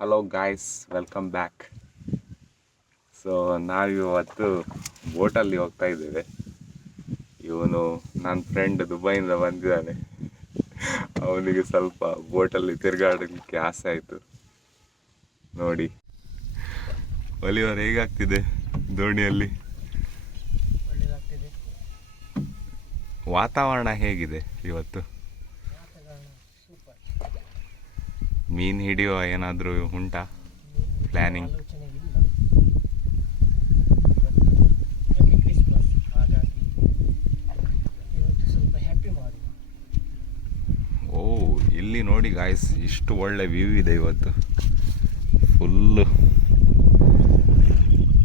Hello guys, welcome back. So ನಾವಿವತ್ತು ಬೋಟಲ್ಲಿ ಹೋಗ್ತಾ ಇದ್ದೇವೆ. ಇವನು ನನ್ನ ಫ್ರೆಂಡ್ ದುಬೈಯಿಂದ ಬಂದಿದ್ದಾನೆ. ಅವನಿಗೆ ಸ್ವಲ್ಪ ಬೋಟಲ್ಲಿ ತಿರುಗಾಡಲಿಕ್ಕೆ ಆಸೆ ಆಯಿತು. ನೋಡಿ ಒಲಿವರ್ ಹೇಗಾಗ್ತಿದೆ ದೋಣಿಯಲ್ಲಿ. ವಾತಾವರಣ ಹೇಗಿದೆ ಇವತ್ತು? ಮೀನು ಹಿಡಿಯುವ ಏನಾದರೂ ಉಂಟಾ ಪ್ಲ್ಯಾನಿಂಗ್? ಓ, ಇಲ್ಲಿ ನೋಡಿ ಗಾಯ್ಸ್, ಇಷ್ಟು ಒಳ್ಳೆ ವ್ಯೂ ಇದೆ ಇವತ್ತು. ಫುಲ್ಲು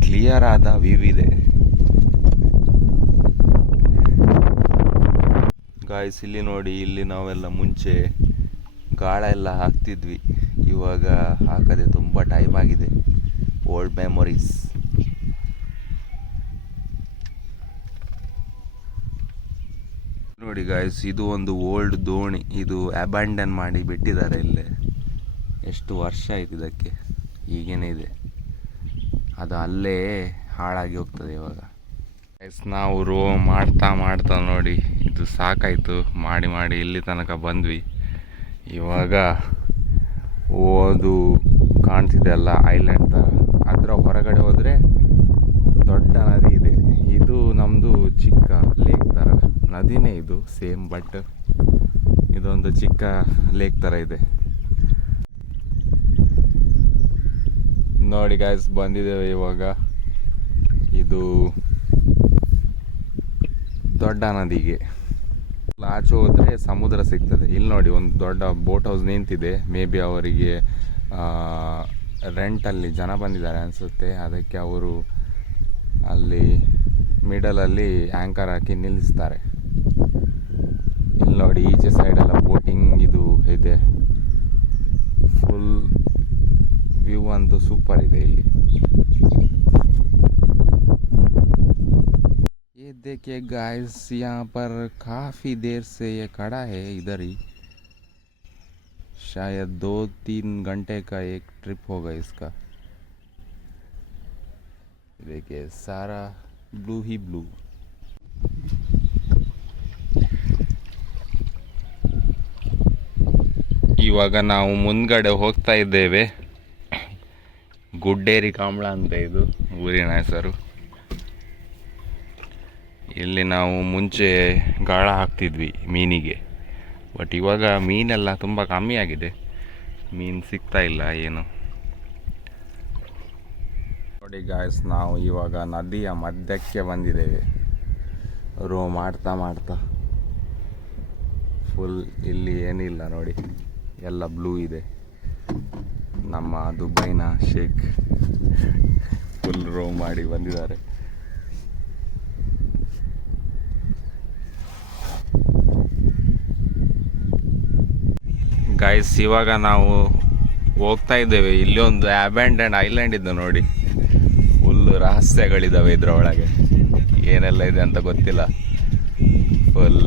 ಕ್ಲಿಯರ್ ಆದ ವ್ಯೂ ಇದೆ ಗಾಯ್ಸ್. ಇಲ್ಲಿ ನೋಡಿ, ಇಲ್ಲಿ ನಾವೆಲ್ಲ ಮುಂಚೆ ಗಾಳ ಎಲ್ಲ ಹಾಕ್ತಿದ್ವಿ. ಇವಾಗ ಹಾಕದೆ ತುಂಬ ಟೈಮ್ ಆಗಿದೆ. Old memories. ನೋಡಿ ಗಾಯ್ಸ್, ಇದು ಒಂದು ಓಲ್ಡ್ ದೋಣಿ. ಇದು ಅಬ್ಯಾಂಡನ್ ಮಾಡಿ ಬಿಟ್ಟಿದ್ದಾರೆ ಇಲ್ಲೇ. ಎಷ್ಟು ವರ್ಷ ಆಯ್ತು ಇದಕ್ಕೆ, ಹೀಗೇನೆ ಇದೆ. ಅದು ಅಲ್ಲೇ ಹಾಳಾಗಿ ಹೋಗ್ತದೆ ಇವಾಗ. ಗೈಸ್, ನಾವು ರೋ ಮಾಡ್ತಾ ನೋಡಿ ಇದು ಸಾಕಾಯಿತು. ಮಾಡಿ ಇಲ್ಲಿ ತನಕ ಬಂದ್ವಿ. ಇವಾಗ ಅದು ಕಾಣ್ತಿದೆ ಅಲ್ಲ ಐಲ್ಯಾಂಡ್ ಥರ, ಅದರ ಹೊರಗಡೆ ಹೋದರೆ ದೊಡ್ಡ ನದಿ ಇದೆ. ಇದು ನಮ್ಮದು ಚಿಕ್ಕ ಲೇಕ್ ಥರ ನದಿನೇ ಇದು ಸೇಮ್, ಬಟ್ ಇದೊಂದು ಚಿಕ್ಕ ಲೇಕ್ ಥರ ಇದೆ. ನೋಡಿ ಗಾಯ್ಸ್, ಬಂದಿದ್ದೇವೆ ಇವಾಗ. ಇದು ದೊಡ್ಡ ನದಿಗೆ ಆಚೆ ಹೋದರೆ ಸಮುದ್ರ ಸಿಗ್ತದೆ. ಇಲ್ಲಿ ನೋಡಿ, ಒಂದು ದೊಡ್ಡ ಬೋಟ್ ಹೌಸ್ ನಿಂತಿದೆ. ಮೇ ಬಿ ಅವರಿಗೆ ರೆಂಟಲ್ಲಿ ಜನ ಬಂದಿದ್ದಾರೆ ಅನಿಸುತ್ತೆ. ಅದಕ್ಕೆ ಅವರು ಅಲ್ಲಿ ಮಿಡಲಲ್ಲಿ ಆ್ಯಂಕರ್ ಹಾಕಿ ನಿಲ್ಲಿಸ್ತಾರೆ. ಇಲ್ಲಿ ನೋಡಿ, ಈಚೆ ಸೈಡೆಲ್ಲ ಬೋಟಿಂಗ್ ಇದು ಇದೆ. ಫುಲ್ ವ್ಯೂ ಅಂತೂ ಸೂಪರ್ ಇದೆ ಇಲ್ಲಿ. ये देखिए गाइस, यहाँ पर काफ़ी देर से ये खड़ा है इधर ही. शायद 2-3 घंटे का एक ट्रिप होगा इसका. देखिए सारा ब्लू ही ब्लू. ಇವಾಗ ನಾವು ಮುಂದ್ಗಡೆ ಹೋಗ್ತಾ ಇದ್ದೇವೆ. ಗುಡ್ಡೇರಿ ಕಾಂಬ್ಳ ಅಂತ ಇದು ಊರಿನ ಹೆಸರು. ಇಲ್ಲಿ ನಾವು ಮುಂಚೆ ಗಾಳ ಹಾಕ್ತಿದ್ವಿ ಮೀನಿಗೆ, ಬಟ್ ಇವಾಗ ಮೀನೆಲ್ಲ ತುಂಬ ಕಮ್ಮಿ ಆಗಿದೆ. ಮೀನು ಸಿಗ್ತಾ ಇಲ್ಲ ಏನು. ನೋಡಿ ಗಾಯ್ಸ್, ನಾವು ಇವಾಗ ನದಿಯ ಮಧ್ಯಕ್ಕೆ ಬಂದಿದ್ದೇವೆ. ರೋ ಮಾಡ್ತಾ ಫುಲ್ ಇಲ್ಲಿ ಏನಿಲ್ಲ ನೋಡಿ, ಎಲ್ಲ ಬ್ಲೂ ಇದೆ. ನಮ್ಮ ದುಬೈನ ಶೇಖ್ ಫುಲ್ ರೋ ಮಾಡಿ ಬಂದಿದ್ದಾರೆ. ಗಾಯ್ಸ್, ಇವಾಗ ನಾವು ಹೋಗ್ತಾ ಇದ್ದೇವೆ. ಇಲ್ಲಿ ಒಂದು ಅಬ್ಯಾಂಡನ್ಡ್ ಐಲ್ಯಾಂಡ್ ಇದೆ ನೋಡಿ. ಫುಲ್ ರಹಸ್ಯಗಳಿದ್ದಾವೆ ಇದರೊಳಗೆ. ಏನೆಲ್ಲ ಇದೆ ಅಂತ ಗೊತ್ತಿಲ್ಲ. ಫುಲ್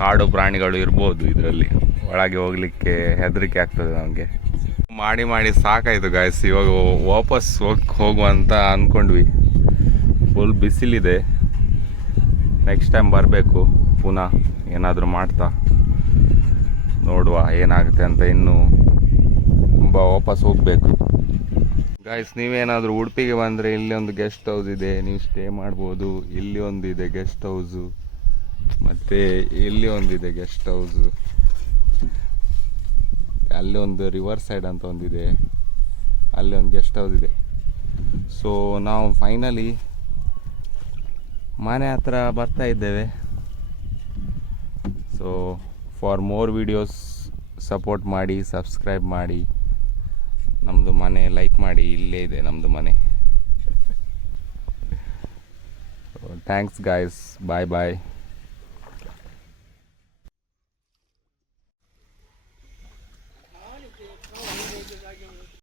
ಕಾಡು ಪ್ರಾಣಿಗಳು ಇರ್ಬೋದು ಇದರಲ್ಲಿ. ಒಳಗೆ ಹೋಗ್ಲಿಕ್ಕೆ ಹೆದರಿಕೆ ಆಗ್ತದೆ ನಮಗೆ. ಮಾಡಿ ಸಾಕಾಯಿತು ಗಾಯ್ಸ್. ಇವಾಗ ವಾಪಸ್ ಹೋಗುವಂತ ಅಂದ್ಕೊಂಡ್ವಿ. ಫುಲ್ ಬಿಸಿಲಿದೆ. ನೆಕ್ಸ್ಟ್ ಟೈಮ್ ಬರಬೇಕು ಪುನಃ ಏನಾದರೂ ಮಾಡ್ತಾ. ನೋಡುವ ಏನಾಗುತ್ತೆ ಅಂತ. ಇನ್ನು ತುಂಬ ವಾಪಸ್ ಹೋಗಬೇಕು ಗಾಯ್ಸ್. ನೀವೇನಾದರೂ ಉಡುಪಿಗೆ ಬಂದರೆ ಇಲ್ಲಿ ಒಂದು ಗೆಸ್ಟ್ ಹೌಸ್ ಇದೆ, ನೀವು ಸ್ಟೇ ಮಾಡ್ಬೋದು. ಇಲ್ಲಿ ಒಂದಿದೆ ಗೆಸ್ಟ್ ಹೌಸು, ಮತ್ತು ಇಲ್ಲಿ ಒಂದಿದೆ ಗೆಸ್ಟ್ ಹೌಸು. ಅಲ್ಲಿ ಒಂದು ರಿವರ್ ಸೈಡ್ ಅಂತ ಒಂದಿದೆ, ಅಲ್ಲಿ ಒಂದು ಗೆಸ್ಟ್ ಹೌಸ್ ಇದೆ. ಸೊ ನಾವು ಫೈನಲಿ ಮನೆ ಹತ್ರ ಬರ್ತಾ ಇದ್ದೇವೆ. So for more videos support ಮಾಡಿ, ಸಬ್ಸ್ಕ್ರೈಬ್ ಮಾಡಿ. ನಮ್ಮದು ಮನೆ ಲೈಕ್ ಮಾಡಿ. ಇಲ್ಲೇ ಇದೆ ನಮ್ಮದು ಮನೆ. ಥ್ಯಾಂಕ್ಸ್ ಗಾಯ್ಸ್, ಬಾಯ್ ಬಾಯ್.